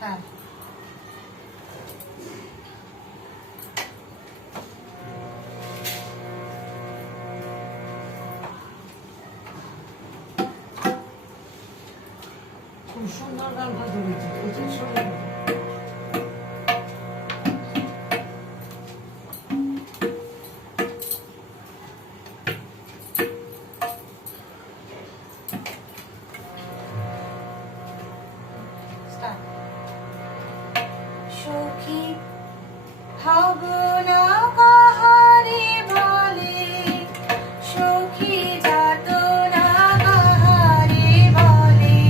হ্যাঁ খুব সুন্দর গান ধরেছে, প্রচুর সুন্দর। সখী হব না কাহারে বলে, সখী যাত না কাহারে বলে,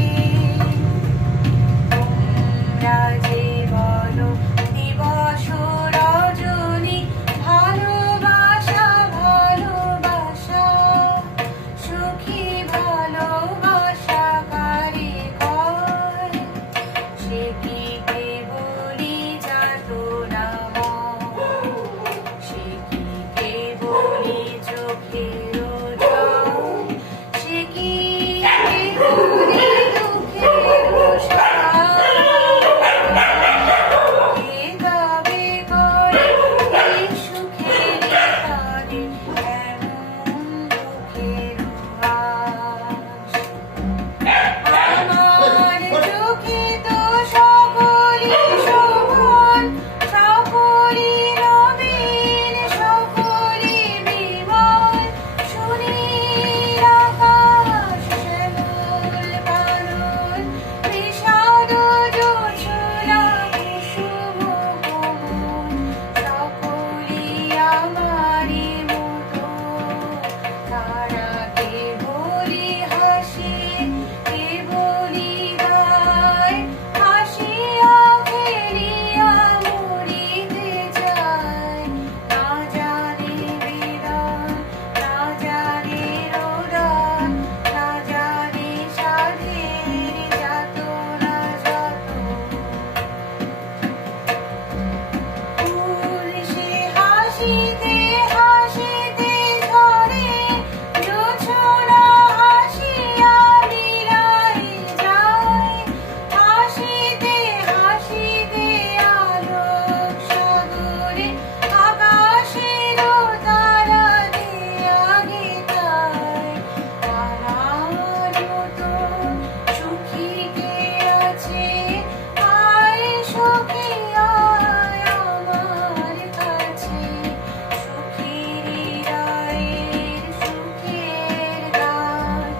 তোমরা যে বলো দিবস রজনী ভালোবাসা ভালোবাসা, সখী ভালোবাসা কারে কয়, সে কি কেবলি যাতনা ময়, সে কি কেবলি চোখের জল, সে কি কেবলি দুঃখের সার, কে গাবে করে এই সুখের তারে এমন দুঃখের আশ। আমার চোখে তো সকলই শোভন, সকলই নবীন, সকলই বিমল, সুনীল আকাশ শ্যামল বাদল, বিষাদ জোছনা কুসুম কোমল, সকলই আমারই মতো, তারা কেবলই হাসে কেবলই গায়, হাসিয়া খেলিয়া মরিতে যায়, না জানে বেদন, না জানে রোদন, না জানে সাধের যাতনা যত, ফুল সে হাসিতে হাসিতে ঝরে, জোছনা হাসিয়া মিলাই যায়, হাসিতে হাসিতে আলোক সাগরে, আকাশের তারা দিয়া গীতায়, আমার মতন সুখী কে আছে, আয় সখী আয় আমার কাছে, সুখীর হৃদয়ের সুখের গান,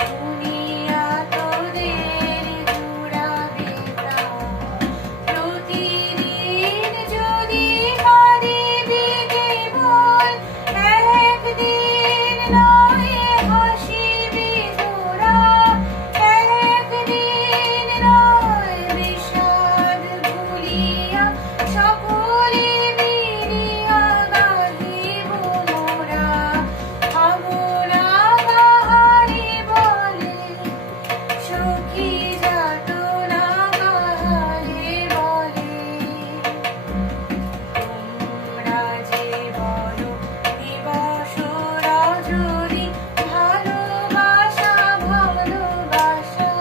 শুনিয়া তোদের জুড়াবে প্রাণ, প্রতিদিন যদি কাঁদিবি কেবল, একদিন নয় হাসিবি তোরা, একদিন নয় বিষাদ ভুলিয়া, সকলে মিলিয়া গাহিব মোরা, হব না কাহারে বলে, সখী যাতনা কাহারে বলে, তোমরা যে বলো দিবস রজনী ভালোবাসা ভালোবাসা,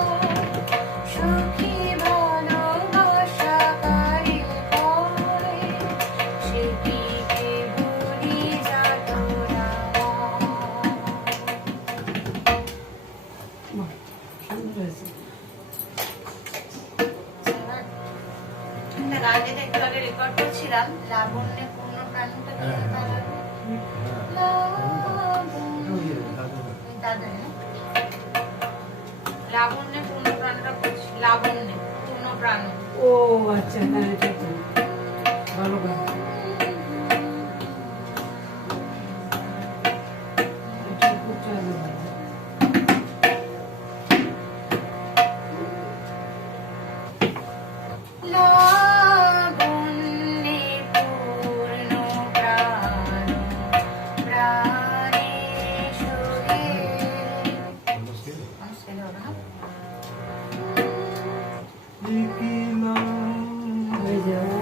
সখী ভালোবাসা কারে কয়, সে কি কেবলি যাতনা ময়। বাহ, সুন্দর হয়েছে। একটা গান যেটা একটু আগে রেকর্ড করছিলাম, লাবণ্যে পূর্ণ প্রাণটা কি দাঁড়াবে, দাদা লাবণ্যে পূর্ণ প্রাণটা করছি, লাবণ্যে পূর্ণ প্রাণ। ও আচ্ছা, হ্যাঁ এটা তো ভালো গান। এটা খুব চালু হয়। লাবণ্যে পূর্ণ প্রাণ, প্রাণে সুখে, মুশকিল হবে না? হয়ে যাও।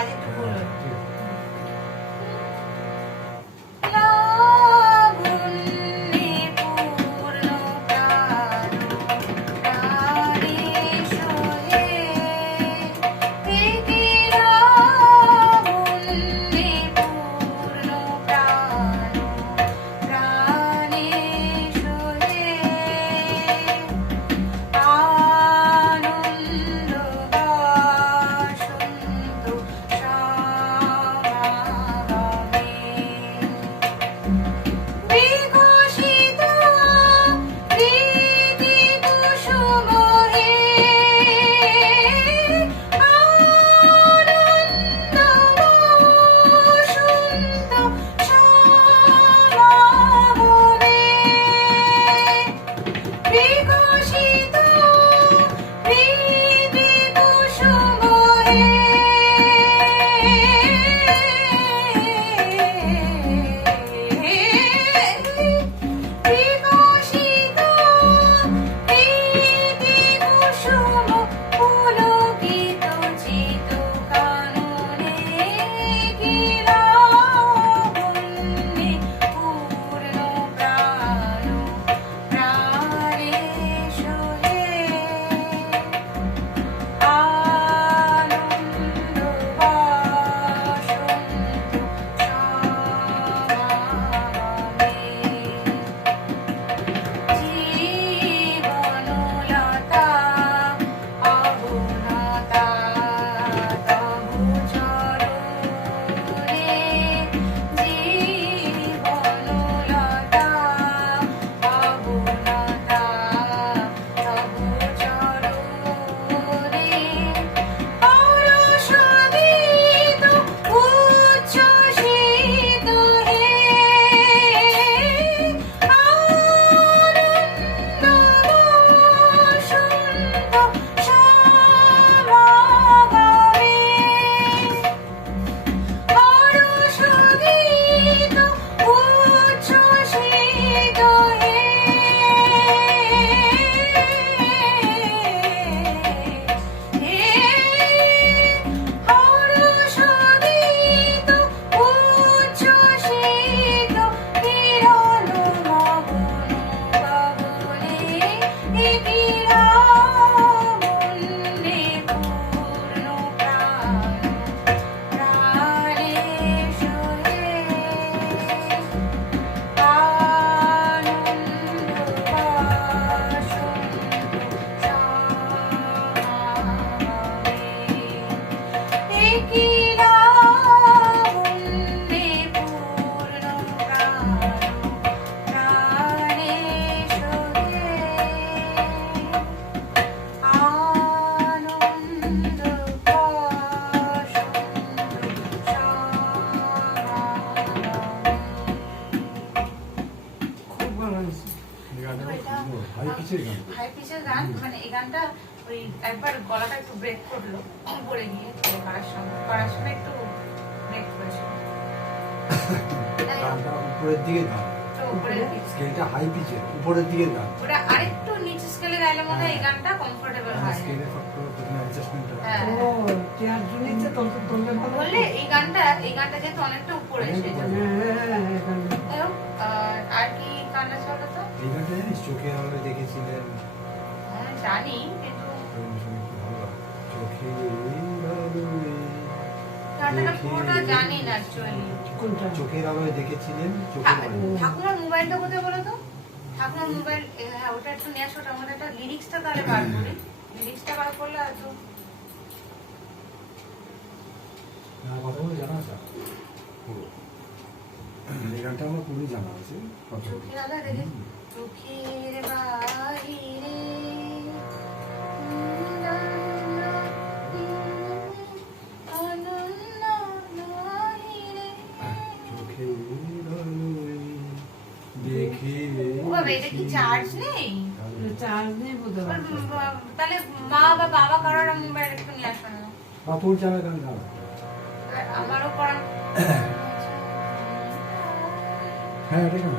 মাঝে একটু ভুল হলো। ঠিক আছে। লাবণ্যে পূর্ণ প্রাণ প্রাণে সোহে, একে লাবণ্যে পূর্ণ প্রাণ প্রাণে সোহে, আনন্দ বাসন্ত সমাগমে বিকশিত প্রীতি কুসুম হে, আনন্দ বসন্ত সমাগমে বিকশিত প্রীতি কুসুম হে, বিকশিত প্রীতি কুসুম পুলকিত চিত কাননে, কি লাবণ্যে পূর্ণ প্রাণ প্রাণে সোহে, আনন্দ বাসন্ত সমাগমে জীবনলতা অবনতা তবু চরণে, জীবনলতা অবনতা তবু চরণে, পরশোদিত উচ্ছ্বসিত হে, আনন্দ বসন্ত সমাগমে, পরশোদিত উচ্ছ্বসিত হে, হর্ষোদিত উচ্ছ্বসিত কিরণ মগন গগনে, কি লাবণ্যে পূর্ণ প্রাণ প্রাণে সোহে, আনন্দ বাসন্ত সমাগমে, কি লাবণ্যে পূর্ণ প্রাণ প্রাণে সোহে, আনন্দ বাসন্ত সমাগমে। খুব ভালো হয়েছে। এই গানটা খুব এটা সুন্দর, হাই পিচের গান। হাই পিচের গান, মানে এই গানটা ওই একবার গলাটা একটু ব্রেক করলো পড়ে গিয়ে করার সময় একটু ব্রেক করেছিল। গানটা উপরের দিকে গান, তো উপরের pitch। স্কেলটা হাই পিচের উপরের দিকে গান। ওটা আরেকটু নিচু স্কেলে গাইলে মনে হয় এই গানটা কমফোর্টেবল হয়। স্কেলে ফট করে প্রথমে অ্যাডজাস্টমেন্ট হ্যাঁ। ও, চেয়ার জুড়িতে তোলতে ভালো। বললে এই গানটা যেহেতু অনেকটা উপরে সেই জন্য। হ্যাঁ, এখানে। যাই হোক, আর কি গান আছে বলো তো? এই গানটা জানিস চোখের আলো দেখেছিলেন, হ্যাঁ, জানি কিন্তু শুনে খুব ভালো লাগে। চোখের আলোয় গানটা পুরোটা জানি না অ্যাকচুয়ালি। কোনটা? চোখের আলোয় দেখেছিলেন, চোখের আলোয়। ঠাকুমার মোবাইলটা কোথায় বলো তো? ঠাকুমার মোবাইল, হ্যাঁ ওটা একটু নিয়ে আসো, ওটার মধ্যে একটা লিরিক্সটা তাহলে বার করি। লিরিক্সটা বার করলে হয়তো কথা বলে জানা আছে পুরো এই গানটা আমার পুরোই জানা আছে। চোখের আলো দেখে চোখের বাহিরে বাবা, এটা কি চার্জ নেই? চার্জ নেই বোধহয়। তাহলে মা বা বাবা কারোর মোবাইল একটু নিয়ে আসো না। বা তোর জানা গান গাও। আমারও করা। হ্যাঁ এটা কেন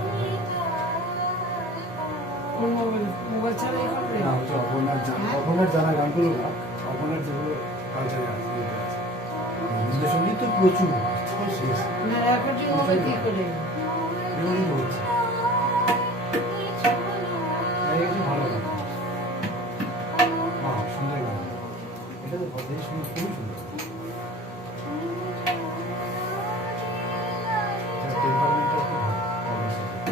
কোন মোবাইল? মোবাইল ছাড়াই করবে? না হচ্ছে অপর্ণার জানা গানগুলো গান, অপর্ণার যেগুলো কালচারে আছে, ইয়েতে আছে। হিন্দের সঙ্গে প্রচুর তখন শেষ না রেকর্ডিং হবে কি করে? এরকমই হচ্ছে তাই এটা ভালো লাগে সুন্দর গান এটা তো দেখে শুনে খুবই সুন্দর তার টেম্পারমেন্টটা খুব ভালো বাবার সাথে।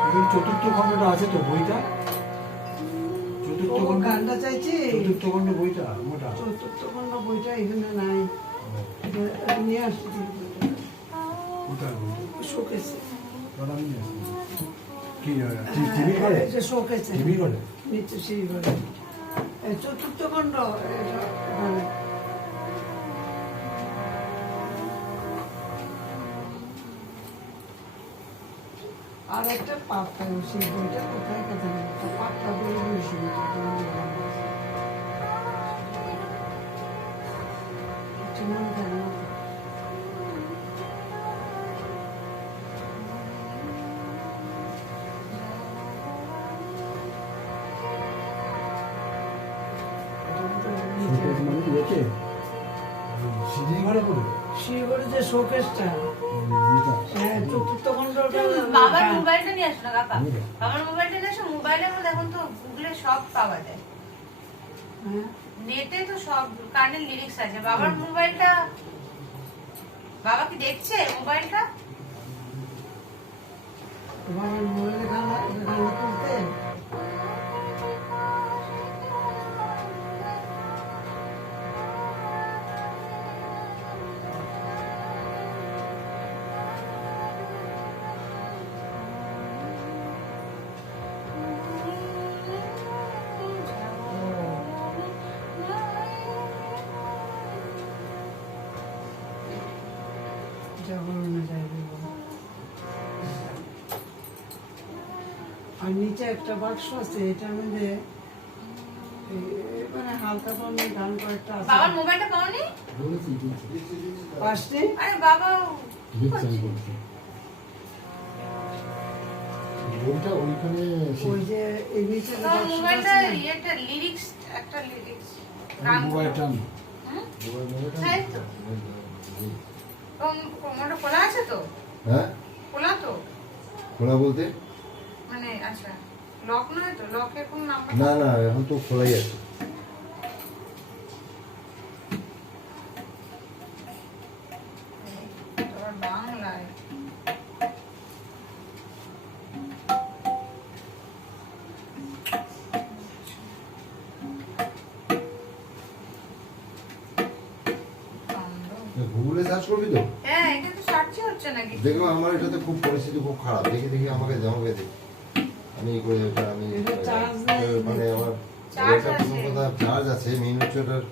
এখানে চতুর্থ খণ্ডটা আছে তো বইটা চতুর্থ ও খণ্ড গানটা চাইছি। চতুর্থ খণ্ড বইটা মোটা চতুর্থ খণ্ড বইটা এখানে নাই। এটা নিয়ে আসছি কোথায় বইটা শোকেছে। দাদা আমি নিয়ে আসবো কি টিভি করে এই যে শোকেছে টিভি করে নিচে সেই ঘরে এই চতুর্থ খণ্ড এটা ওখানে। আর একটা পাতা সেই বইটা কোথায় কোথায় একটা পাতা বই বসে মনে থাকে না। মানে ইয়েতে সিঁড়ি ঘরে পড়ে শিবরে যে শোকেসটা হ্যাঁ চতুর্থ খণ্ডটা বাবার মোবাইলটা নিয়ে আসো না কাকা, বাবার মোবাইলটা নিয়ে আসো। মোবাইলের মধ্যে এখন তো গুগলে সব পাওয়া যায়, হ্যাঁ নেটে তো সব গানের লিরিক্স আছে। বাবার মোবাইলটা, বাবা কি দেখছে মোবাইলটা? বাবার মোবাইলে গানা গানা তুলতে জাগরণে যাইবে আর নিচে একটা বাক্স আছে এটার মধ্যে মানে হালকা ধরনের গান কয়েকটা আছে। বাবার মোবাইলটা পাওনি? পাশে আরে বাবা কি করছে? বইটা ওইখানে ওই যে এই নিচে যে তোমার বাক্সটা মোবাইলটা আছে না, ইয়েটা লিরিক্স, একটা লিরিক্স গান মোবাইলটা হুম? মোবাইলটা তাই তো। মোবাইলটা খোলা আছে তো? হ্যাঁ খোলা তো? খোলা বলতে মানে আচ্ছা লক নয় তো? লকের কোন নাম্বার? না না এখন তো খোলাই আছে তোমার বাংলায় গুগলে সার্চ করবি তো হ্যাঁ, এটা তো সার্চই হচ্ছে নাকি? দেখো আমার এটাতে খুব পরিস্থিতি খুব খারাপ দেখে দেখে আমাকে জামাকে দেখ আমি করে এটা আমি এটা চার্জ নেই। মানে আমার চার্জ এটা আছে। কোনো কথা চার্জ আছে মেইন হচ্ছে ওটার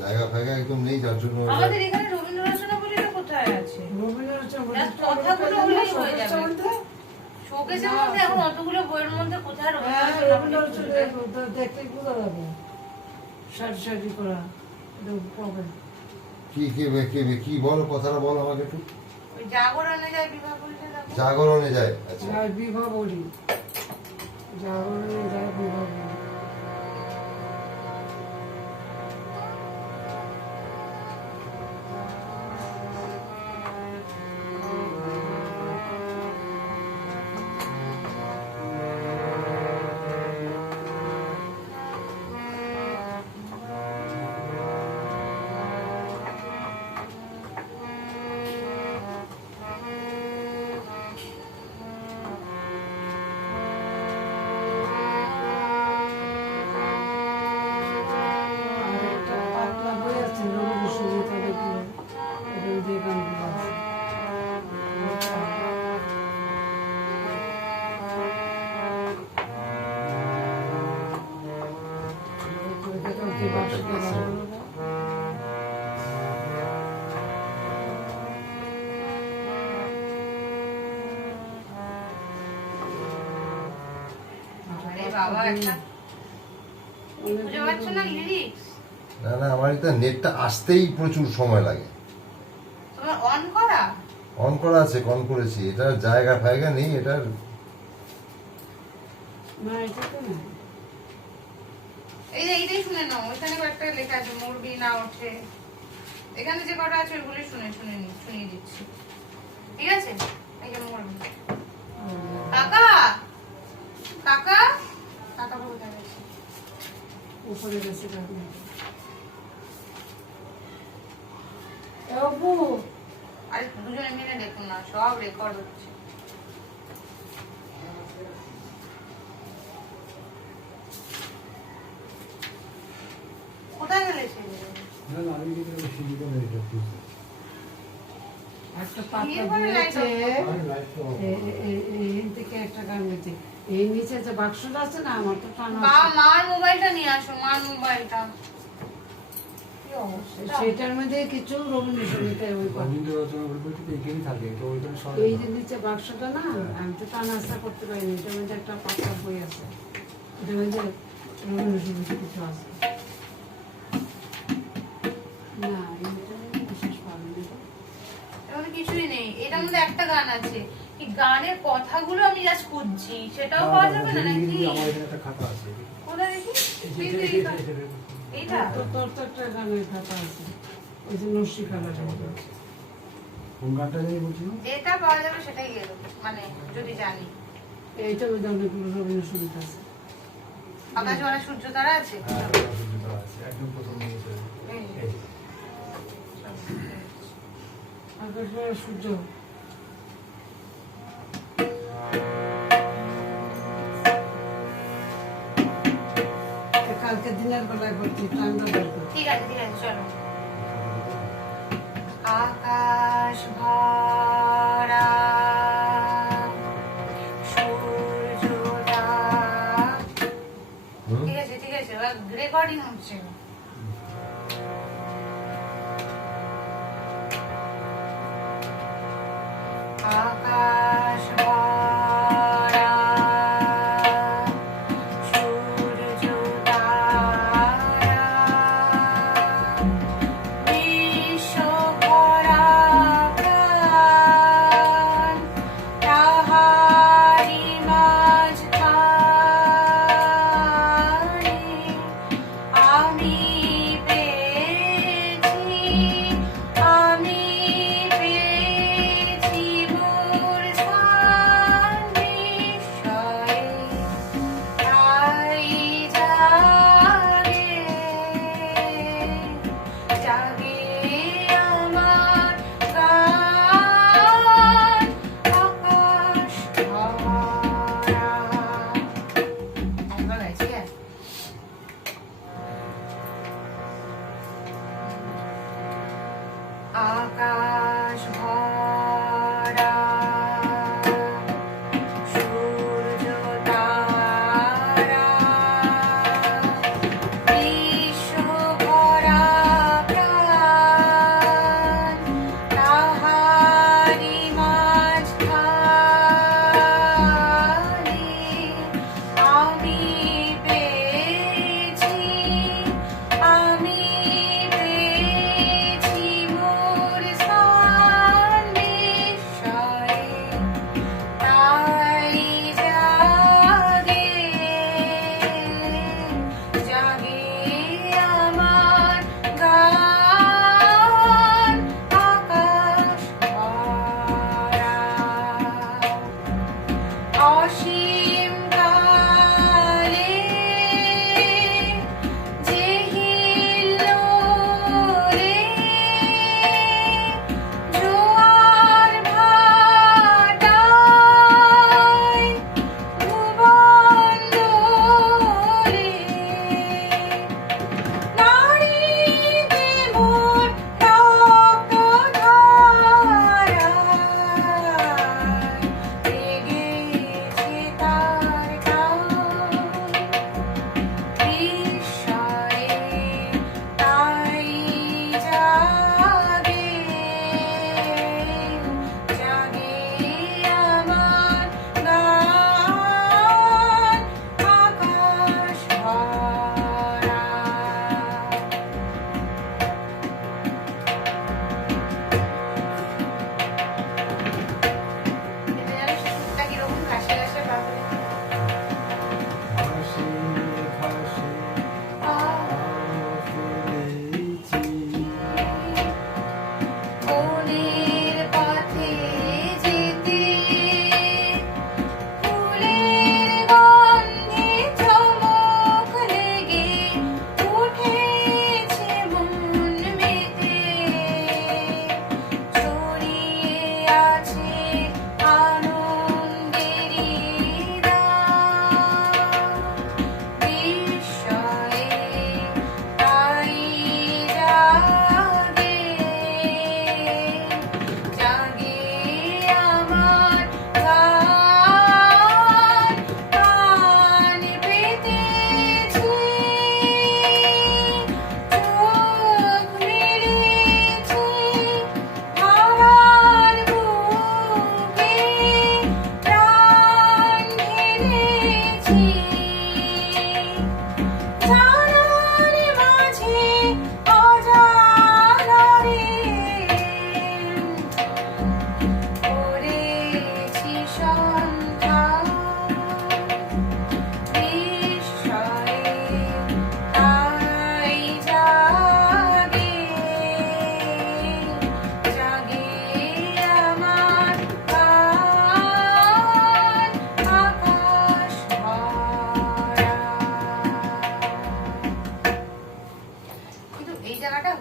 জায়গা ফায়গা একদম নেই যার জন্য ওটা- আমাদের এখানে রবীন্দ্রনাথ বলিটা কোথায় আছে? রবীন্দ্রনাথ Just কথাগুলো হলেই হয়ে যাবে। মধ্যে শোকেসের মধ্যে এখন অতগুলো বইয়ের মধ্যে কোথায় হ্যাঁ রবীন্দ্রনাথ রবীন্দ্রনাথ দেখতে বোঝা যাবে সারি সারি করা এটা পাবেন। কি কি কি কি বলো কথাটা বলো আমাকে একটু ওই জাগরণে যায় বিবাহ বলতে দেখো। জাগরণে যায় আচ্ছা যায় বিবাহ বলি জাগরণে যায় বিবাহ বলি আর একটা পাতলা বই আছে রবীন্দ্রসঙ্গীত অনেকগুলো এটা দিয়ে গানগুলো আছে বইটা কি বাক্সটা ভালো লাগবে? আরে বাবা একটা বুঝতে পারছো না লিরিক্স? না না আমার এটা নেটটা আসতেই প্রচুর সময় লাগে তোমার অন করা? অন করা আছে অন করেছি এটার জায়গা ফায়গা নেই এটার না এটা তো না এইটাই শুনে শুনে নাও, ওইখানে কয়েকটা লেখা আছে মুরগি না ওঠে, এখানে যে কটা আছে ওইগুলি শুনিয়ে দিচ্ছি, ঠিক আছে? এই যে মুরগি, কাকা কাকা কাকা বলতে গেছে উপরে গেছে কাকু। এ অপু, আর দুজনে মিলে দেখুন না, সব রেকর্ড হচ্ছে। কোথায় গেলে ছেলে? না না আমি কিন্তু সিঁড়িতে মেরে যাচ্ছি একটা পাতলা বিয়ে করে বইয়েছে, আমি লাইফ তো এই থেকে একটা গান গেছে, এই নিচে যে বাক্সটা আছে না, আমার তো টানা বা আছে। মার মোবাইলটা নিয়ে আসো, মার মোবাইলটা। কি অবস্থা? সেটার মধ্যে কিছু রবীন্দ্রসঙ্গীতের ওই কথা। রবীন্দ্র রচনা বই তো এখানেই থাকে, তো ওইখানে সব এই যে নিচে বাক্সটা না, আমি তো টানা আশা করতে পারিনি, এটার মধ্যে একটা পাতলা বই আছে, এটার মধ্যে রবীন্দ্রসঙ্গীত কিছু আছে। না, এটা বিশেষ পাবেন এটা। এর মধ্যে কিছুই নেই, এটার মধ্যে একটা গান আছে, কি গানের কথাগুলো আমি জাস্ট খুঁজছি, সেটাও পাওয়া যাবে না নাকি? আমার এখানে একটা খাতা আছে কোথায় দেখি? এই যে- এই তো, এইটা তোর তো একটা গানের খাতা আছে, ওই যে নস্যি কালারের মধ্যে। কোন গানটা জানি বলছি না যেটা পাওয়া যাবে সেটাই গেল, মানে যদি জানি। এইটার মধ্যে অনেকগুলো রবীন্দ্রসঙ্গীত আছে। আকাশওয়ালা সূর্য তারা আছে। হ্যাঁ রবীন্দ্র আছে একদম প্রথম নিয়েছে এই। এই আকাশবাড়ি সূর্য। কালকে দিনের বেলায় করছি, ঠান্ডা দরকার। ঠিক আছে চলো। আকাশ ভরা সূর্যটা, হুম? ঠিক আছে রেকর্ডিং হচ্ছে। আকাশ ভরা সূর্যতারা, বিশ্ব ভরা প্রাণ, তাহারি মাঝখানে আমি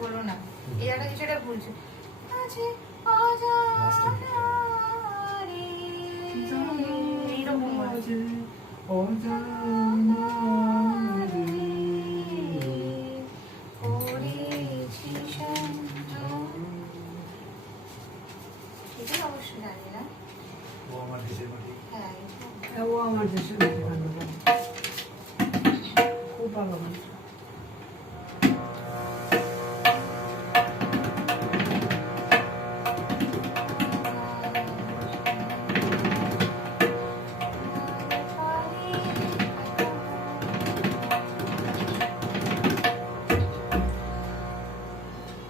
হলো না, এই একটা কিছুটা ভুলছে। আছে অজানা রে, এইরকম বলে। করেছি সঞ্জয়। এটা অবশ্য জানি না। ও আমার দেশের মাটি। হ্যাঁ, এটা। ও আমার দেশের মাটি গান গায়। খুব ভালো গান।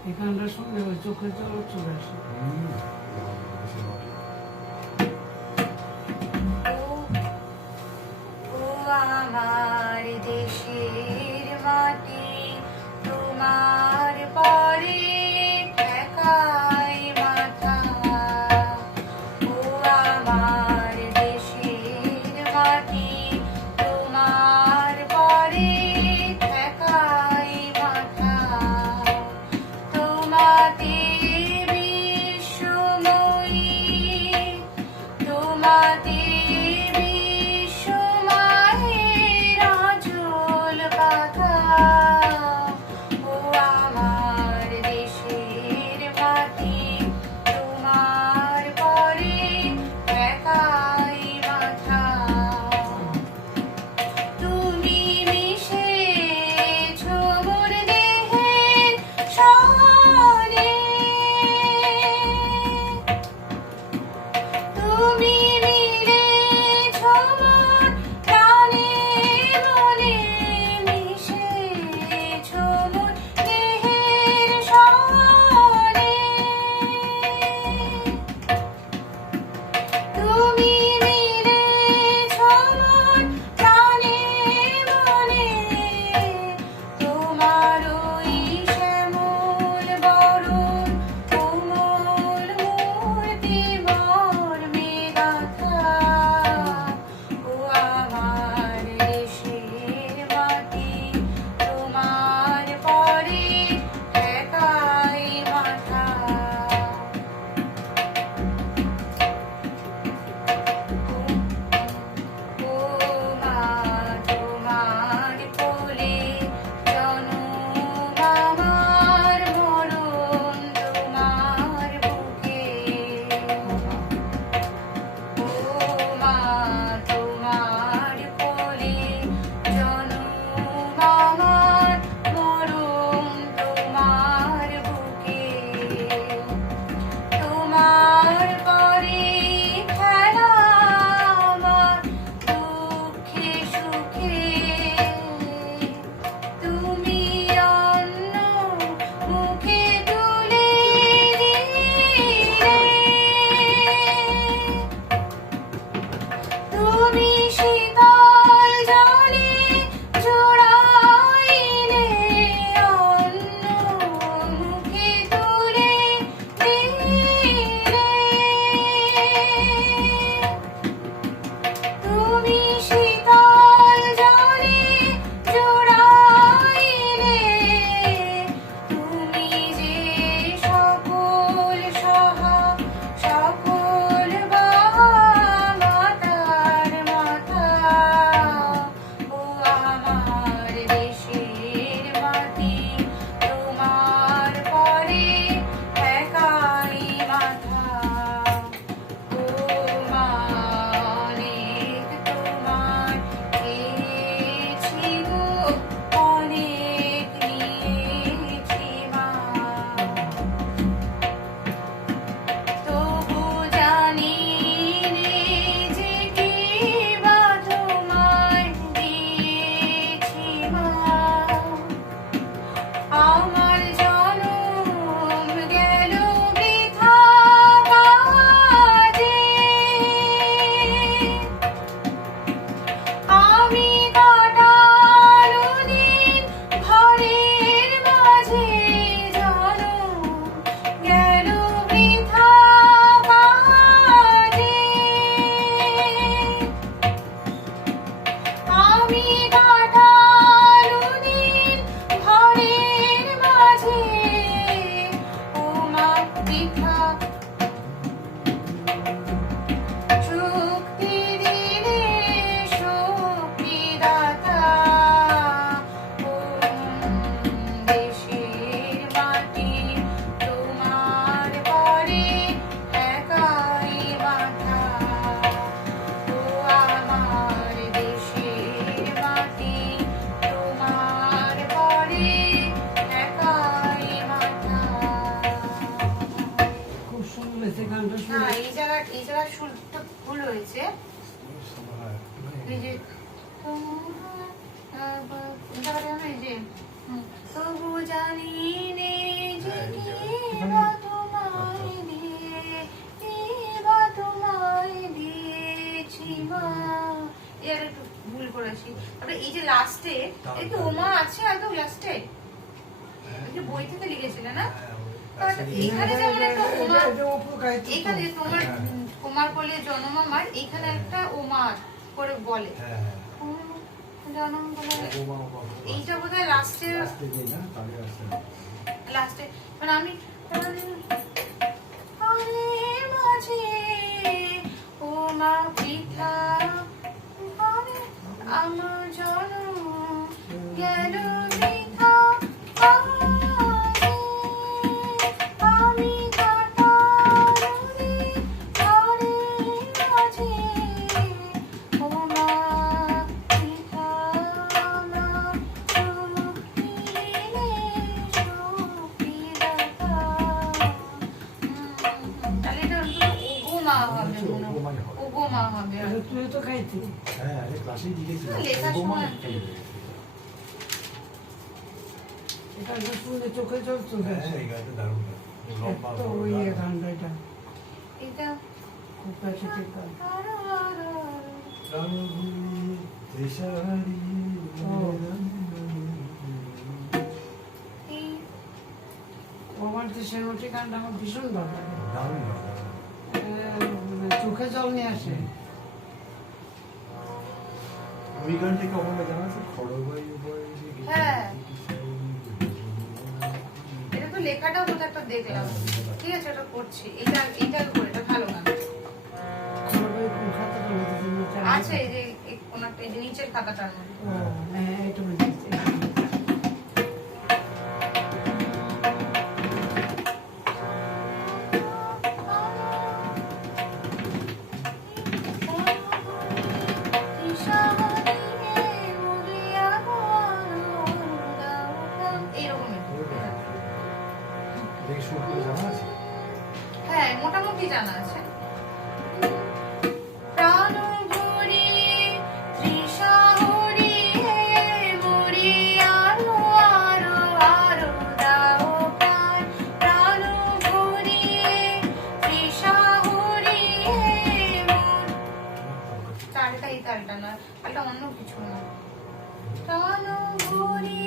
এই গানটার সঙ্গে ওই চোখে জল চলে আসে। দেশের মাটি। ও আমার দেশের মাটি, তোমার পরে ঠেকাই মাথা। ও আমার দেশের মাটি, তোমার পরে ঠেকাই মাথা। তোমাতে বিশ্ব আছে আদৌ লাস্টে? এটা বই থেকে লিখেছিলে না? হ্যাঁ, এইখানে যেমন একটা ওমা, এটা অপুর গাইতে তো। এইখানে তোমার হ্যাঁ। কুমার বলে জনম আমার, এইখানে একটা ওমার করে বলে হ্যাঁ, জনম বলে, ওমা, ওমা, ওমা। এইটা বোধহয় লাস্টে লাস্টে নেই না, তাহলে আসছে না। লাস্টে মানে আমি আরে মাঝে ওমা পিঠা আরে আমার জনম গেল বৃথা, আমি কাটারি আরে মাঝে ওমা পিঠা আমার সুখিলে সুখিদাতা। তাহলে এটা ওগোমা হবে মনে হয়। ওগোমাই হবে। ওগোমা হবে। এটা তুই তো খাইতি। হ্যাঁ, আরে ক্লাসেই লিখেছিলাম। লেখার ওগোমা সময়- একটা লিখে। এটা একটা শুনে চোখে জল চলে হ্যাঁ, আসে। এই গানটা দারুণ গান। লম্বা তো বড় ওই গান। গানটা এটা এটা খুব প্যাকেটের গান। রঙগুলি দিশাহারি এই ও আমার যে সেনটি গানটা আমার ভীষণ ভালো লাগে। দারুণ গান। মানে চোখে জল নিয়ে আসে। ওই গানটাকে আপনারা জানা আছে? খড়বাই বাই হ্যাঁ। এটা তো লেখাটাও কোথাও একটা দেখলাম। ঠিক আছে, ওটা করছি। এটা করে, এটা ভালো গান। খবর কোন খাতাটা মধ্যে যেন একটা আছে এই যে কোন একটা এই যে নিচের খাতাটার মধ্যে। ও হ্যাঁ এটা মনে হচ্ছে। দেখে শুরু করে জানা আছে? হ্যাঁ, মোটামুটি জানা আছে। প্রাণ ভরি তৃষা হরি হে মরি আরো আরো আরো দাও প্রাণ। প্রাণ ভরি তৃষা হরি হে মর। তালটা এই তালটা না, তালটা অন্য কিছু না। প্রাণ ভরি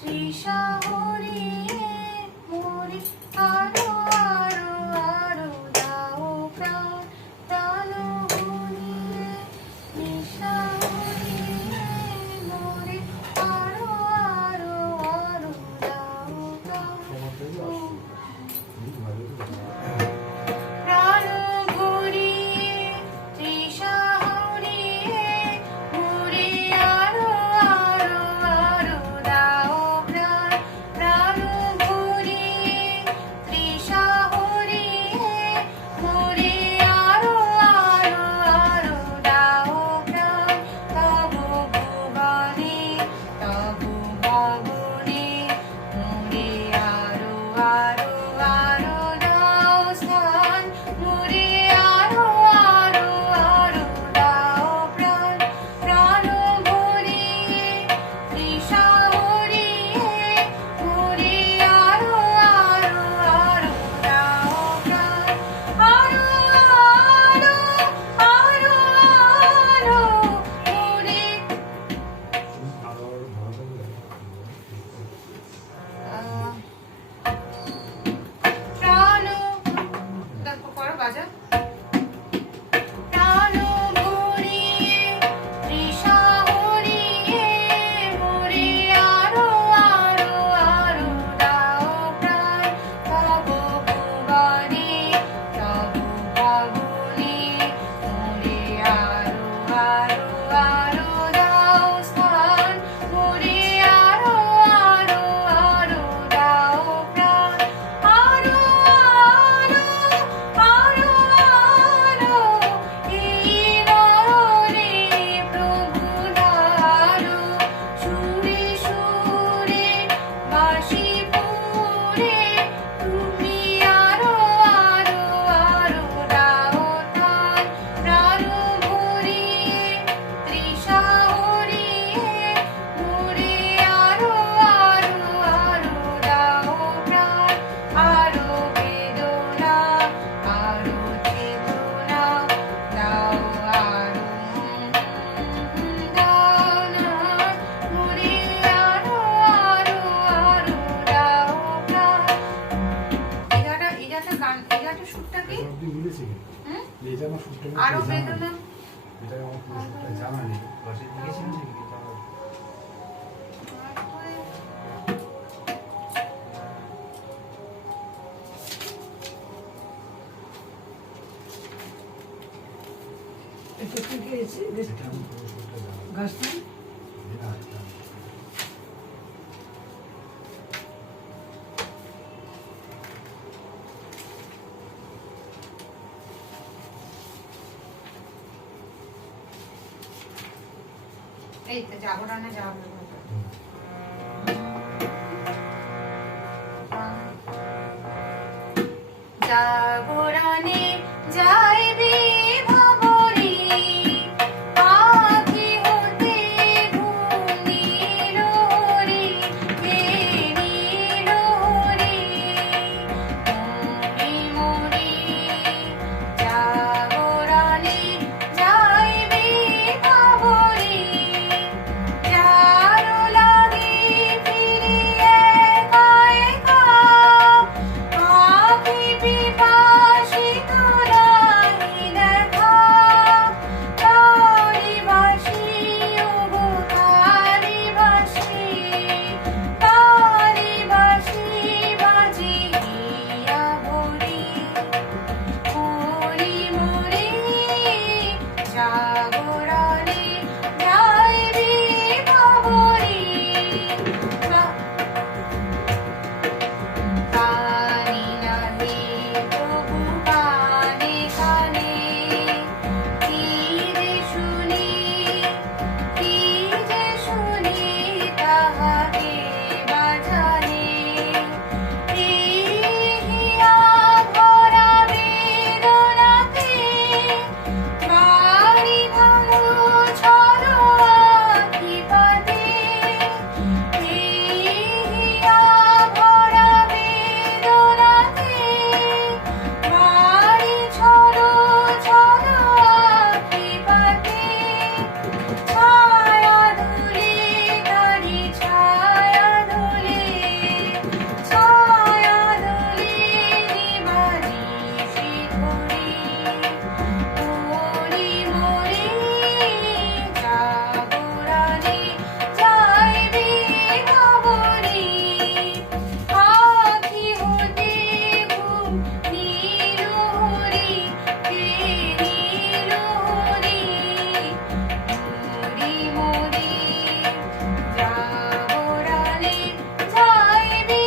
তৃষা হরি হে মরি আরো আরো আরো দাও আমার সূত্রে আরো জানা নেই। বেদনা এটা আমার পুরো সূত্রে জানা নেই। বাসে লিখেছিলাম নাকি কিন্তু আমার এটা কি খেয়েছি এটা আমার পুরো সূত্রে জানা নেই। গাছটা এটা এটা আমি- এই তো জাগরণে যাওয়া হবে জাগরণে যাইবি ভবরি পাখি হতে ঘুমিল হরি হে নীল হরি মরি মরি জাগরণে যাইবি ভবরি যারো লাগি ফিরিয়ে গায়ে গা পাখি বিভাসিত রাহি দেখা তারি ভাসি ওগো তারি ভাসি বাজি গিয়া ভরি মরি মরি জাগরণে যাইবি ভবরি কানি নাহি প্রভু কানে কানে কি যে শুনি তাহাকে বাজানে হিয়া ভরা বেদনাতে বাড়ি ভাঙো ছড়ো আখি পাতে হিয়া ভরা বেদনাতে বাড়ি ছড়ো ছড়ো আখি পাতে ছায়া ধুলি তারি ছায়া ধুলি নিবাজি শিখরি মরি মরি জাগরণে যাইবি ভবরি পাখি হতে ঘুম নীল হরি হে নীল হরি মরি মরি জাগরণে যাইবি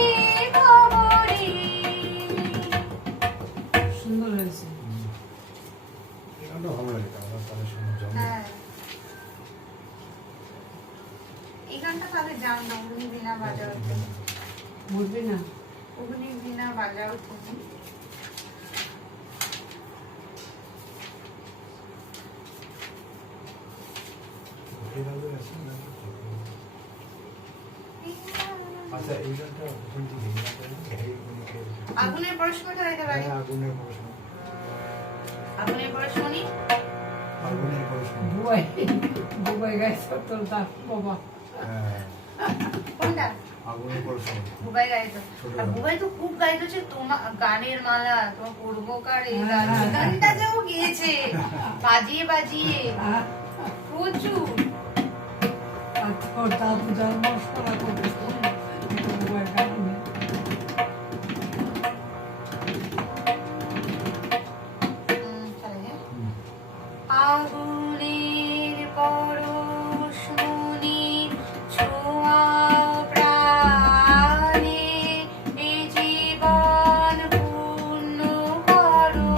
ভবরি। সুন্দর হয়েছে। এই গানটা ভালো লাগে আমার তাদের সঙ্গে জন্ম হ্যাঁ এই গানটা তাহলে জানতো অগ্নি বিনা বাজাও তুমি বুঝবি না অগ্নি বিনা বাজাও তুমি এই গানটা আছে না? আচ্ছা এই গানটা প্রথম থেকে এই গানটা এই গানটা আগুনের পরশমণিটা গাইতে পারি হ্যাঁ, আগুনের পড়াশোনা আগুনের পরশমণি আগুনের পড়াশোনা দুবাই গাইছে তোর দা বাবা হ্যাঁ কোনটা আগুনের পড়াশোনা বুবাই গাইতো ছোট আর গান। বুবাই তো খুব গাইতো যে তোমার গানের মালা তোমার পূর্বকার এই গান হ্যাঁ, এই গানটা যেও গিয়েছে বাজিয়ে বাজিয়ে প্রচুর আর তোর দাদু জন্ম করা করতে দুবাই কারণে চলে হ্যাঁ হুম। আগুনের পরশমণি ছোঁয়াও প্রাণে এ জীবন পূর্ণ করো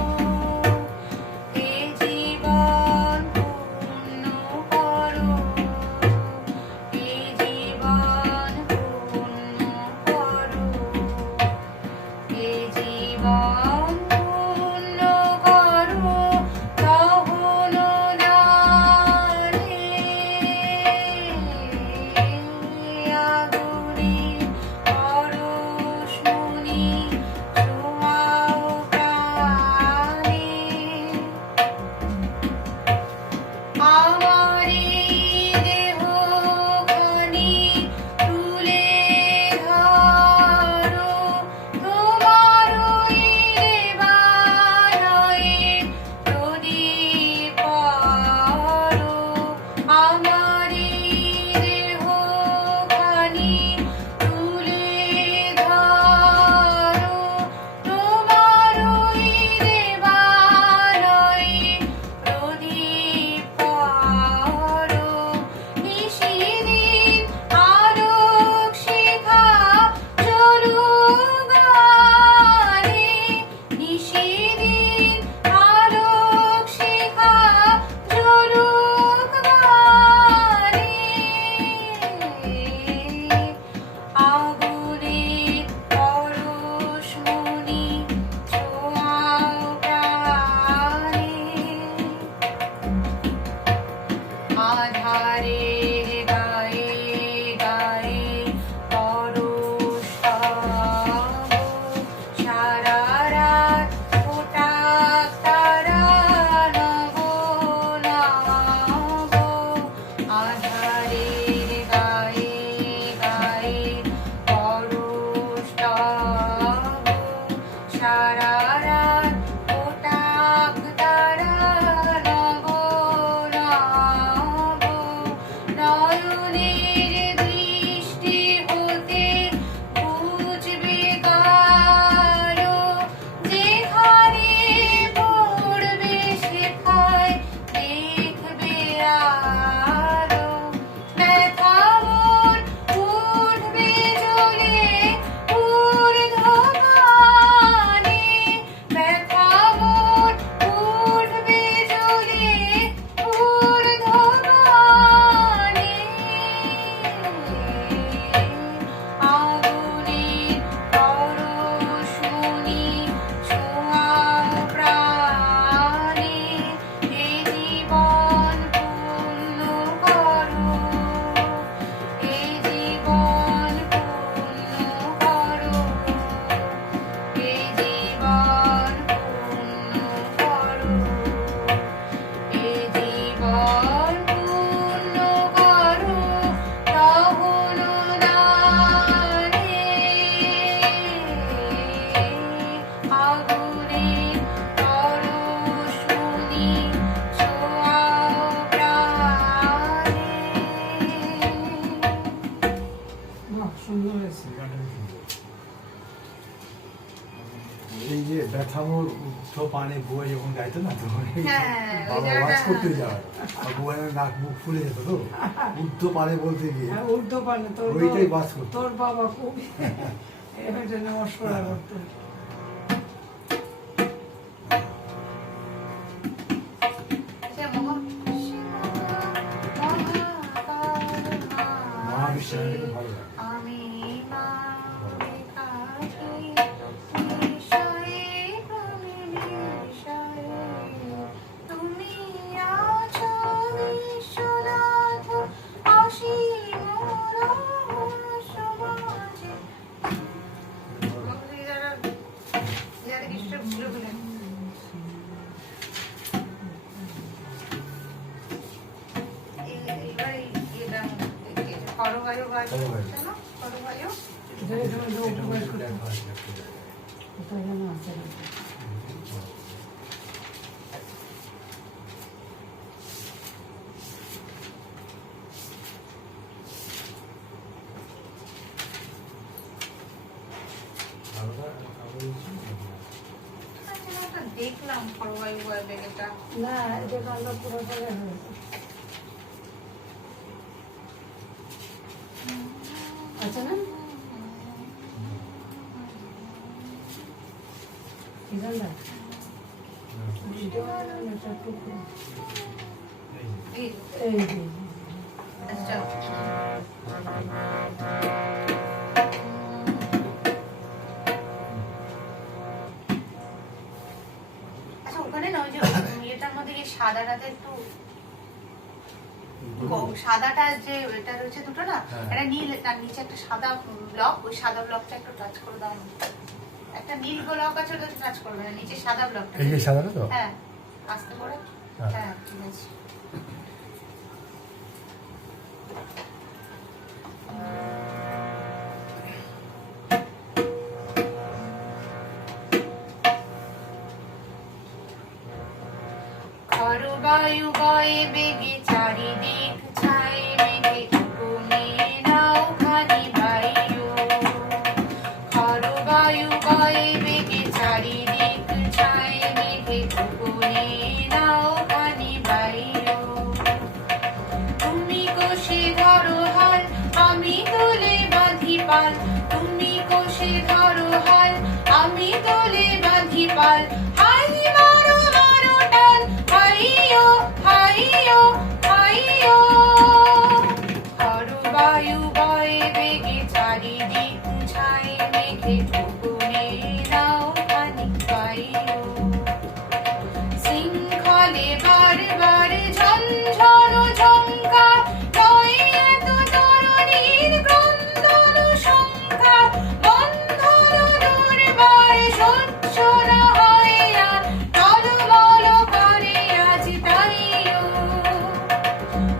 এ জীবন পূর্ণ করো এ জীবন বাহ, সুন্দর হয়েছে। এই গানটা খুব সুন্দর। এই যে ব্যথামোর উদ্ধ পানে বউয়ে যখন গাইতো না তখন এই হ্যাঁ, ওই বাবা জায়গাটা, ওয়াজ করতে হ্যাঁ। যাওয়ার আর বউয়ের নাক মুখ ফুলে যেত তো উদ্ধ পানে বলতে গিয়ে হ্যাঁ, উর্দু পারে তোর ওইটাই বাস করতো। তোর বাবা খুব এটা নমস্কার করতো। আচ্ছা, মহাবিশ্বাসকে খুব ভালো লাগে। আমি মা কাছে বিষয়ে তুমি বিষয়ে তুমি আছো বিশ্বনাথ অসীম রহস্যবাজে। যারা কিছু ভুলে ভুলে এইবার এটা করবায়ু বায়ু হচ্ছে না, করবায়ু এটা এটা এটা উপকার একটু করতো। দেখা আছে, একটু দেখা। কোথায় যেন আছে এটা। আলাদা আলাদা কিছু নেই। দেখলাম করবায়ু বায়ু এটা না, এটা রান্না পুরো করে হয়েছে। আচ্ছা না? কি গানটা? এটা টুকরো। এই যে, এই এই যে। আচ্ছা আচ্ছা ওখানে না ওই যে এটার মধ্যে কি সাদাটাতে একটু সাদাটা যে এটা রয়েছে দুটো না, হ্যাঁ। এটা নীল, তার নিচে একটা সাদা ব্লক, ওই সাদা ব্লকটা একটু টাচ করে দাও না। একটা নীল ব্লক আছে ওটা টাচ করবে না, নিচে সাদা ব্লকটা। এই যে সাদাটা তো? হ্যাঁ আস্তে করে। হ্যাঁ। হ্যাঁ ঠিক আছে। খরবায়ু বয়ে বেগে চারিদিক ছাই মেঘে কোণে নাও খানি বাইরো। খরবায়ু বয়ে বেগে চারিদিক ছাই মেঘে কোণে নাও খানি বাইরো। তুমি কোষে ধরো হাল আমি তোলে বাঁধি পাল, তুমি কোষে ধরো হাল আমি তোলে বাঁধি পাল। হাই মারো মারো টান হাইয়ো হাইয়ো হাইয়ো। খরবায়ু বয়ে বেগে চারিদিক ছাই মেঘে কোণে নাও খানি বাইরো। শৃঙ্খলে বারবার ঝনঝন ঝঙ্কার, নয় এত তরুণীর ক্রন্দন শঙ্কা। বন্ধন দুর্বার সহ্য না হয় আর, টলমল করে আজ তাইও।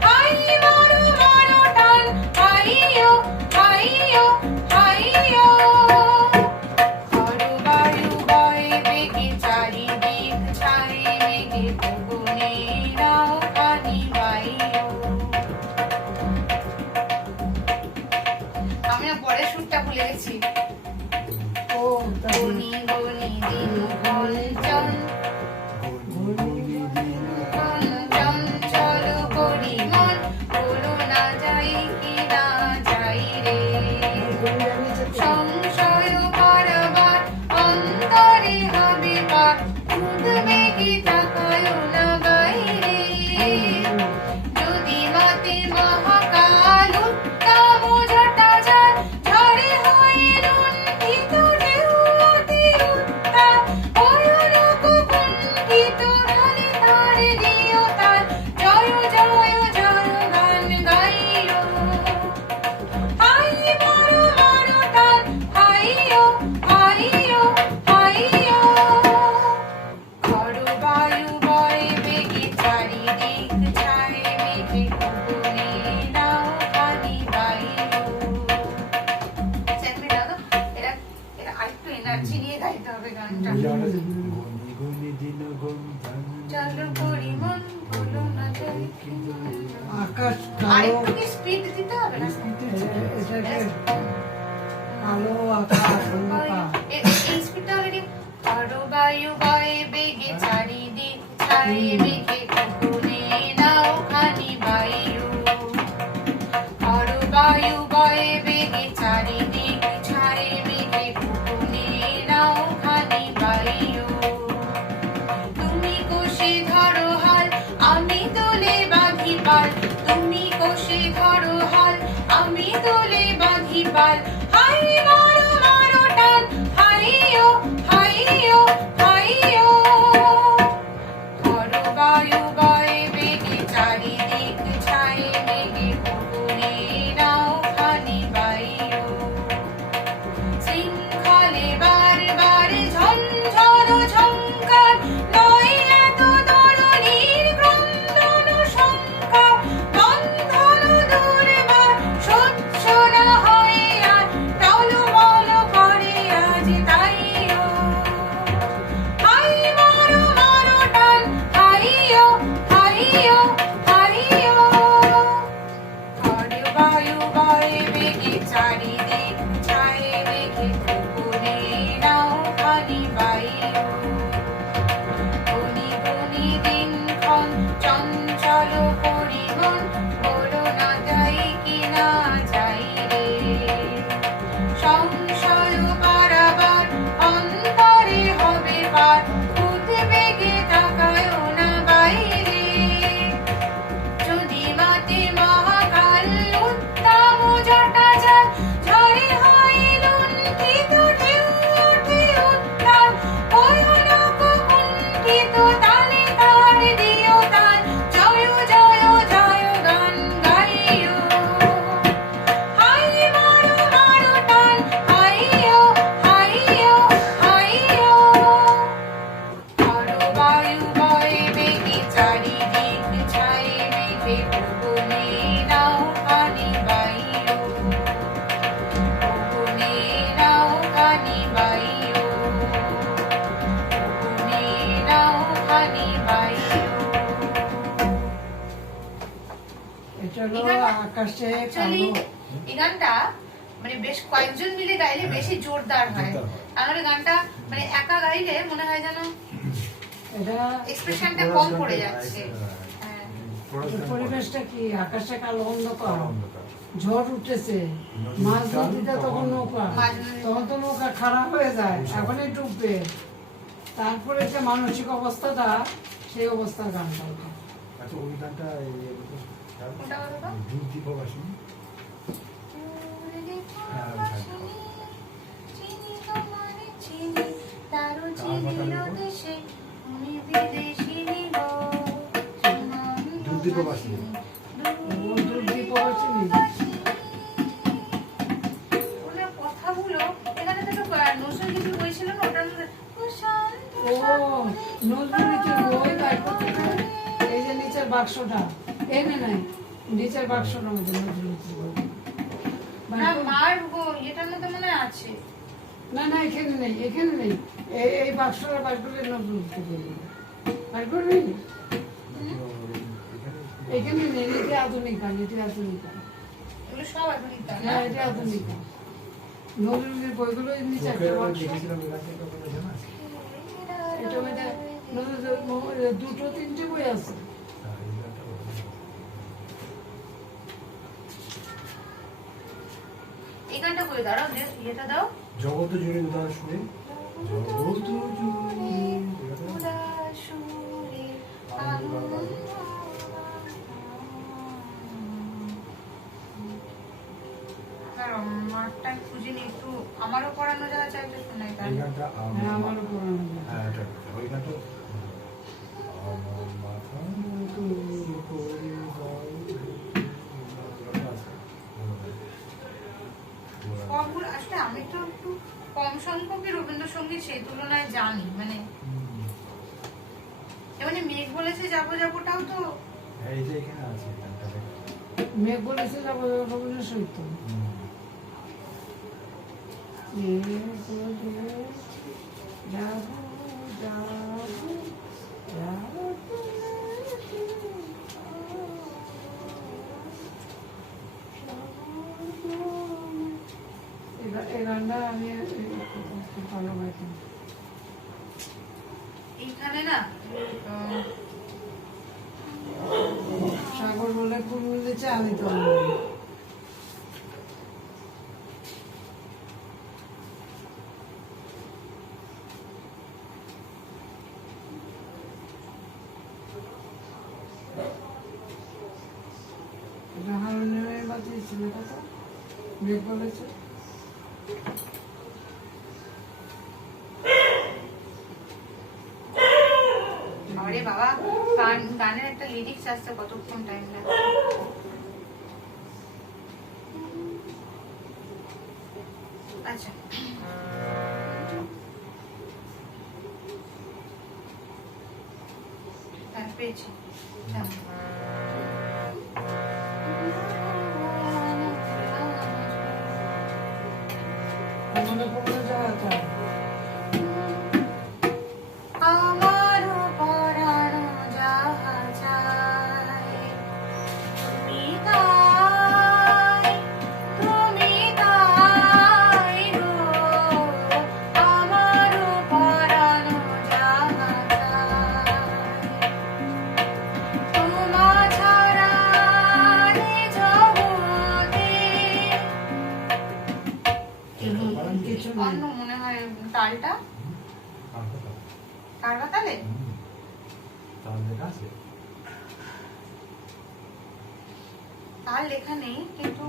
হাই মারো মারো টান হাইয়ো হাইয়ো হাইয়ো। খরবায়ু বয়ে বেগে চারিদিক ছাই মেঘে কোণে নাও খানি বাইরো। আমি না পরের সুরটা ভুলে গেছি। ও, তাই। গনি গনি দিন কঞ্চন চঞ্চল করি মন, বলো না যাই কি না যাই রে। সংশয় করবার অন্তরে হবে পার, উঠবে কি তাকায় না বাইরে। যদি মাতে মহাকাল উত্তম ঝটা যায়, ঝড়ে হয়ে লুণ্ঠিত ঢেউ অতি উত্তাল। অয়নক কুণ্ঠিত ঢলে তার দিও তাল, জয় জয় জয় গান গাইও। হাই মারো মারো টান হাইয়ো হাইয়ো হাইয়ো। খরবায়ু বয়ে বেগে চারিদিক ছাই মেঘে কোণে নাও খানি বাইরো। চ্যাম্পি দাও তো, এরা এরা আরেকটু এনার্জি নিয়ে গাইতে হবে গানটা। ওই জায়গাটা যে, গনি গনি দিন গন্ধান চলো করি মন, বলো না যাই কি না যাই। আকাশ আরেকটু কালো। কি স্পিড দিতে হবে না? এটাকে কালো আকাশ অন্ধকার। এই স্পিডটা অলরেডি আরো বায়ু বয়ে বেগে চারিদিক ছাই মেঘে কুকুনে নাও খানি বায়ু আরো বায়ু বয়ে বেগে চারিদিক ছাই মেঘে কুকুনে নাও খানি বায়ু তুমি কোষে ধরো হাল আমি দোলে বাঁধি পাল তুমি কোষে ধরো হাল আমি দোলে বাঁধি পাল হাই মারো মারো টান হাইয়ো হাইয়ো হাইয়ো ধরো বায়ু বয়ে বেগে চারিদিক ছাই মেঘে কুকুরে নাও খানি বায়ু শৃঙ্খলে বারবার ঝঞ্ঝন ঝঙ্কার নয় এত তরুণীর ক্রন্দন শঙ্কা বন্ধন দুর্বার সহ্য না হয়ে আর টলমল করে আজ তাইও হাই মারো মারো টান হাইয়ো হাইয়ো হাইয়ো ধরো বায়ু বয়ে বেগে চারিদিক ছাই মেঘে কুকুরে নাও খানি বায়ু বনি বনি দিনক্ষণ চঞ্চল পরিমণ বলো না যাই কি না যাই রে সংশয় পারাবার অন্তরে হবে পার উঠে বেগে তাকায়ও না বাইরে যদি মাতে মহাকাল উত্তম জটা যান ঝড়ে হয় লুণ্ঠিত ঢেউ ওঠে উত্তাল ভয়ানক কুণ্ঠিত তালে তার দিও তাল জয় জয় জয় গান গাইও হাই মারো মারো টান হাইয়ো হাইয়ো হাইয়ো আরো বায়ু বয়ে বেগে চারিদিক ছাই মেঘে কুকুনে নাও খানি বায়ু কুকুনে নাও খানি বায়ু কুকুনে নাও খানি বায়ু এটা হলো এখানে- আকাশে অ্যাকচুয়ালি কালো। এই গানটা মানে বেশ কয়েকজন মিলে গাইলে বেশি জোরদার হয় জোরদার হয়। আমার গানটা মানে একা গাইলে মনে হয় যেন এটা এক্সপ্রেশনটা কম পড়ে যাচ্ছে হ্যাঁ এই পরিবেশটা কি আকাশে কালো অন্ধকার অন্ধকার। ঝড় উঠেছে মাছ নদীতে তখন নৌকা মাঝ নদীতে। তখন তো নৌকা খারাপ হয়ে যায় এখনই ডুববে তারপরে যে মানসিক অবস্থাটা সেই অবস্থার গানটা ওটা। আচ্ছা ওই গানটা কোনটা বলো তো? দীপবাসিনী ও দুর্দীপবাসিনী। কথাগুলো এখানে তো নজরুল কিছু বইছিল না ওটার মধ্যে ও নজরুল গীতির বই বাইর করতে হবে। এই যে নিচের বাক্সটা এনে নাই নিচের বাক্সটার মধ্যে নজরুল গীতির বই বাইর না করো। মার এটার মধ্যে মনে হয় আছে না না এখানে নেই এখানে নেই এই বাক্সটা বাইর করলে নজরুল গীতি বই বাইর করবি এখানে নেই এটি আধুনিক গান এটি আধুনিক গান এগুলো সব এখন ইত্যাদি হ্যাঁ এটি আধুনিক গান নজরুলের বইগুলো নিচে একটা বাক্স দেখেছিলাম ওই গানটা এটা কোনো জানা আছে? এটা মধ্যে নজরুলের দুটো তিনটে বই আছে হ্যাঁ, এই গানটা বলো। এই গানটা করে দাঁড়াও ইয়েটা দাও জগত জুড়ে উদার সুরে জগত জুড়ে উদাসুরে মাঠটা খুঁজে নি একটু আমারও পড়ানো যাওয়া চাইতে শোনাই তাই এই গানটা হ্যাঁ আমারও পুরানো গান হ্যাঁ এটা ওই গানটা আমার মাথা করে সবগুলো আসলে আমি তো একটু কম সংখ্যকই রবীন্দ্রসঙ্গীত সেই তুলনায় জানি মানে এমনি মেঘ বলেছে যাবো যাবোটাও তো এই যে এখানে আছে গানটা মেঘ বলেছে যাবো রবীন্দ্রসঙ্গীত এই গানটা আমি খুব ভালো গাইতাম। এইখানে না সাগর বলে ফুল দিচ্ছে, আমি তো হারমোনিয়ামে বাজিয়েছিল কথা বের বলেছে। আরে বাবা, গানের একটা লিরিক্স আসছে, কতক্ষণ টাইম লাগে। আচ্ছা, হ্যাঁ পেয়েছি। আমাদের কোনো যাওয়া যায় আমারও পরানো যাহা চায়, তুমি তাই গো। আমারও পরানো যাহা চায়, তোমা ছাড়া এই জগতে। কিছু অন্য মনে হয় তালটা কার তালে তার লেখা আছে। তাল লেখা নেই, কিন্তু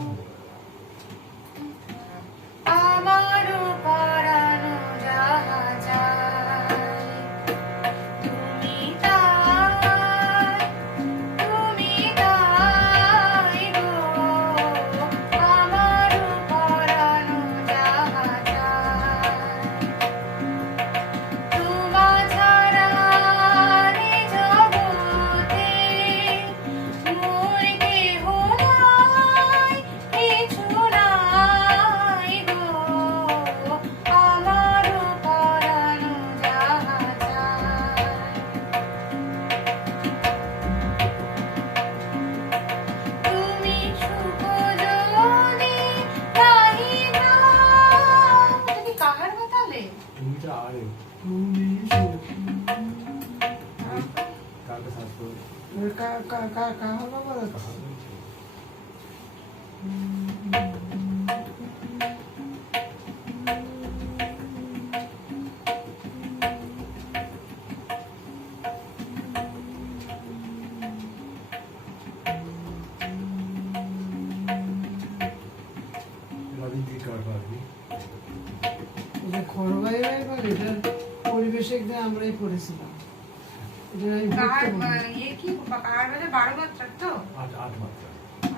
আমারও পরানো যাহা চায়, তুমি তাই গো। আমারও পরানো যাহা চায়, তোমা ছাড়া এই জগতে মোর কেহ নাই, কিছু নাই গো। আমারও পরানো যাহা চায়, তুমি সুখ যদি নাহি দাও। এটা কি কাহার তালে? তুমিটা আরে তুমি কাকে সার্চ করো। কাহলো বলে তো। রবীন্দ্র কার্ড আর কি। এটা খরবাই বাই বলে, এটার পরিবেশে একদিন আমরাই পড়েছিলাম। এটা আমি কাহার ভুক্ত করি। ইয়ে কি কাহার বাজে 12 মাত্রার তো? 8 মাত্রা।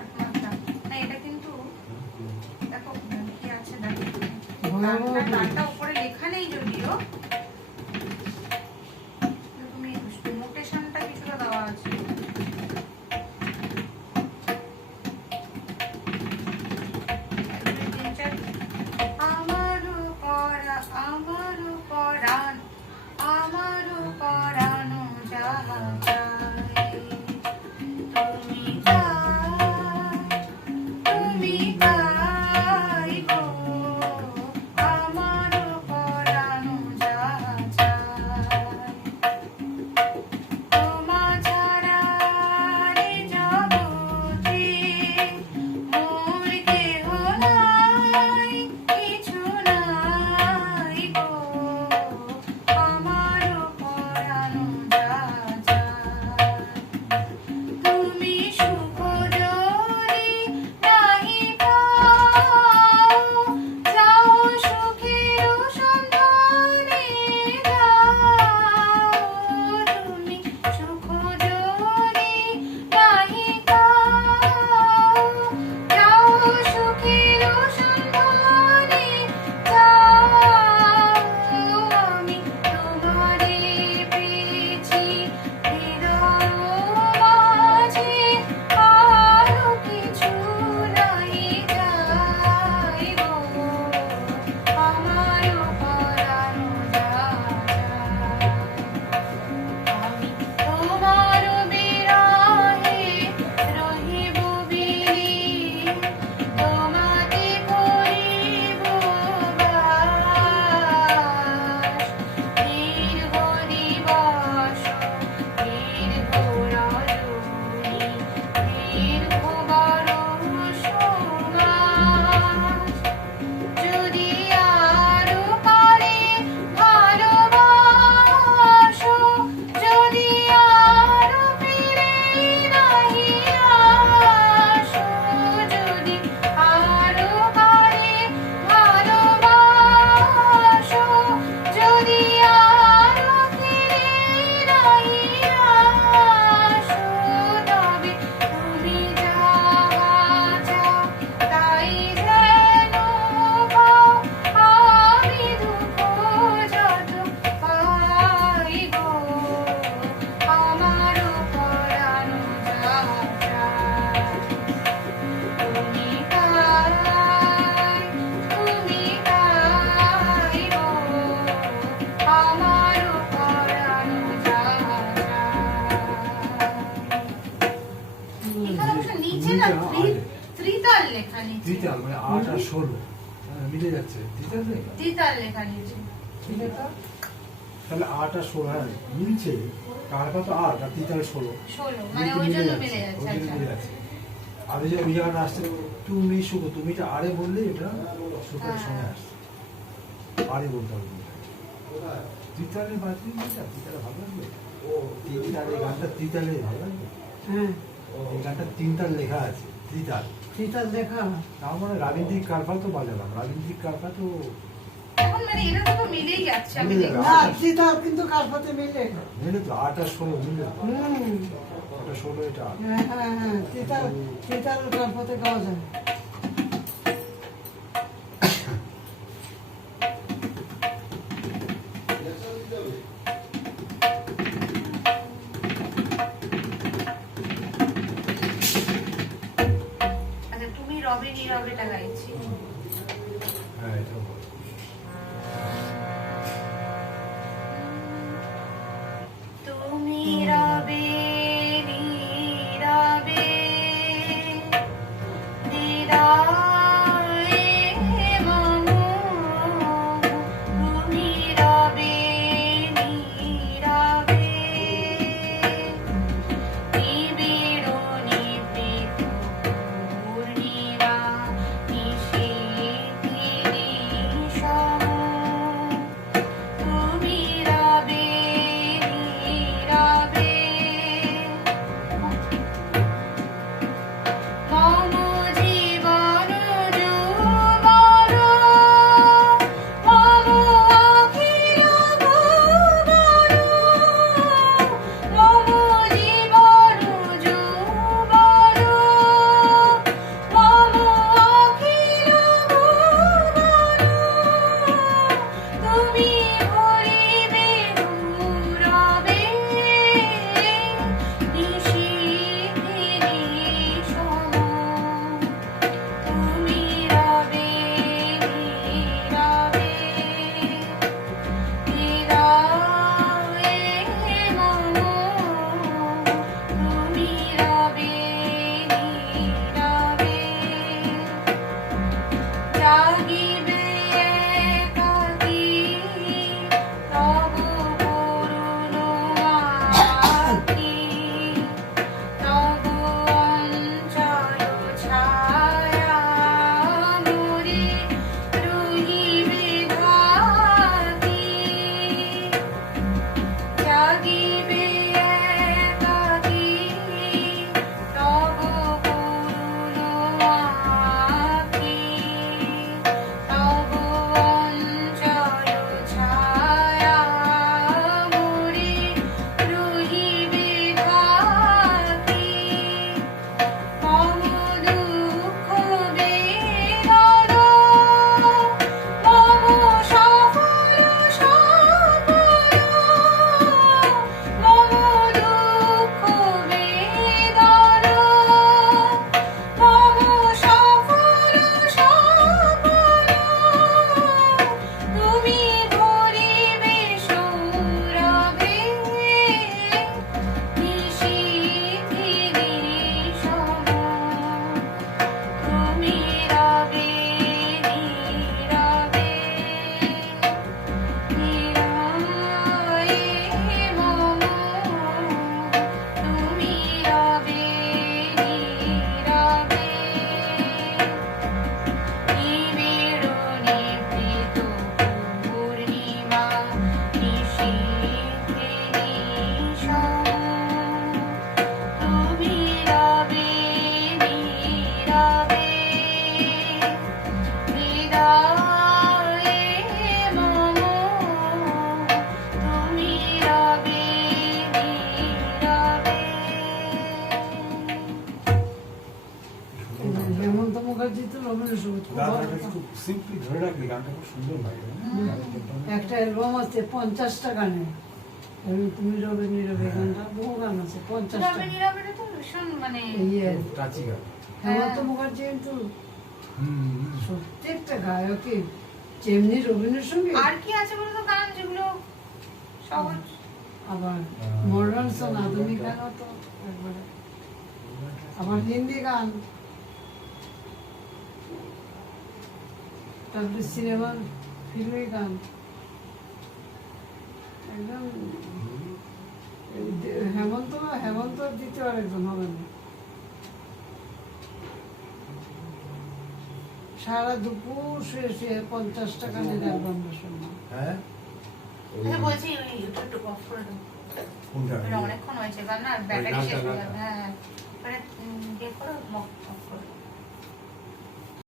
8 মাত্রা না, এটা কিন্তু দেখো কি আছে, দেখো ভয়াবহ তালটা উপরে লেখা নেই যদিও, তুমি নোটেশনটা কিছুটা দেওয়া আছে। আমারও পরানো যাহা চায়, তুমি তাই গো। আমারও পরানো যাহা 16 মিলে যাচ্ছে তিতাল লেখা তিতাল লেখা নিয়েছে। ঠিক আছে? তাহলে 8 আর 16 হ্যাঁ মিলছে কারবা তো 8 আর তিতাল 16 16 মানে ওই জন্য মিলে যাচ্ছে। ওই জন্য আচ্ছা মিলে যাচ্ছে আমি যে ওই জায়গাটা আসছে তুমি শুকো তুমিটা আরে বললে এটা শুকোর হ্যাঁ। সময় আসছে আরে বলতে হবে তিতালে বাজবে তিতালে ভালো লাগবে তিতালে গানটা তিতালে ভালো লাগবে হ্যাঁ, এই গানটা 3 তাল লেখা আছে তিতাল তিতাল দেখা। তার মানে রাবীন্দ্রিক কারফা তো বাজালাম রাবীন্দ্রিক কারফা তো এখন মানে এটা তো মিলেই যাচ্ছে আমি মিলে দেখছি। যাবে। না, তিতাল কিন্তু কারপাতে মিলে। মিলে তো 8 আর 16 মিলে তো। হুম, ওটা 16 এটা 8 হ্যাঁ হ্যাঁ হ্যাঁ, তিতাল তিতাল কারপাতে গাওয়া যায়। আচ্ছা তুমি রবে নীরবেটা গাইছি। হ্যাঁ এটা বল। তুমি রবে নীরবে হৃদয়ে মম, তুমি রবে নীরবে নিবিড় নিভৃত পূর্ণিমা নিশীথে নিশম, তুমি রবে নীরবে মম জীবন যৌবন, মম অখিল ভুবন, মম জীবন যৌবন, মম অখিল ভুবন, তুমি ভরিবে গৌরবে নিশীথে নিশম, তুমি রবে নীরবে হৃদয়ে মম, তুমি রবে নীরবে জাগিবে একাকী তব করুণ আঁখি, তব অঞ্চল ছায়া মোরে রহিবে ঢাকি, জাগিবে একাকী তব করুণ আঁখি, তব অঞ্চল ছায়া মোরে রহিবে ঢাকি, মম দুঃখ বেদন মম সফল সফল, মম দুঃখ বেদন মম সফল সফল, তুমি ভরিবে সৌরভে নিশীথে নিশম, তুমি রবে নীরবে হৃদয়ে মম, তুমি রবে নীরবে নিবিড় নিভৃত পূর্ণিমা নিশীথে নিশম, তুমি রবে নীরবে হৃদয়ে মম, তুমি রবে নীরবে। হেমন্ত মুখার্জি তো রবীন্দ্র সঙ্গীত খুব ভালো গানটা গান। খুব সিম্পলি ধরে রাখলে গানটা খুব সুন্দর লাগে একটা অ্যালবাম আছে 50টা গানে, তুমি রবে নীরবে গানটা, বহু গান আছে 50টা। রবে নীরবেটা তো ভীষণ মানে ইয়ে, টাচি গান হেমন্ত মুখার্জি কিন্তু হুম প্রত্যেকটা গায়কই যেমনি রবীন্দ্রসঙ্গীত, আর কি আছে বলতো গান যেগুলো সহজ, আবার মডার্ন সং আধুনিক গানও তো একবারে, আবার হিন্দি গান তারপরে সিনেমার ফিল্মের গান একদম হেমন্ত দ্বিতীয় আরেকজন হবে না। সারা দুপুর শুয়ে শুয়ে 50 টাকা নিয়ে অ্যালবামটা শুনলাম। হ্যাঁ আচ্ছা, বলছি ওই একটু অফ করে দাও। কোনটা ওটা অনেকক্ষণ হয়েছে, এবার না ব্যাটারি শেষ হয়ে গানটা। যাবে। হ্যাঁ, মানে ইয়ে করো, অফ করো।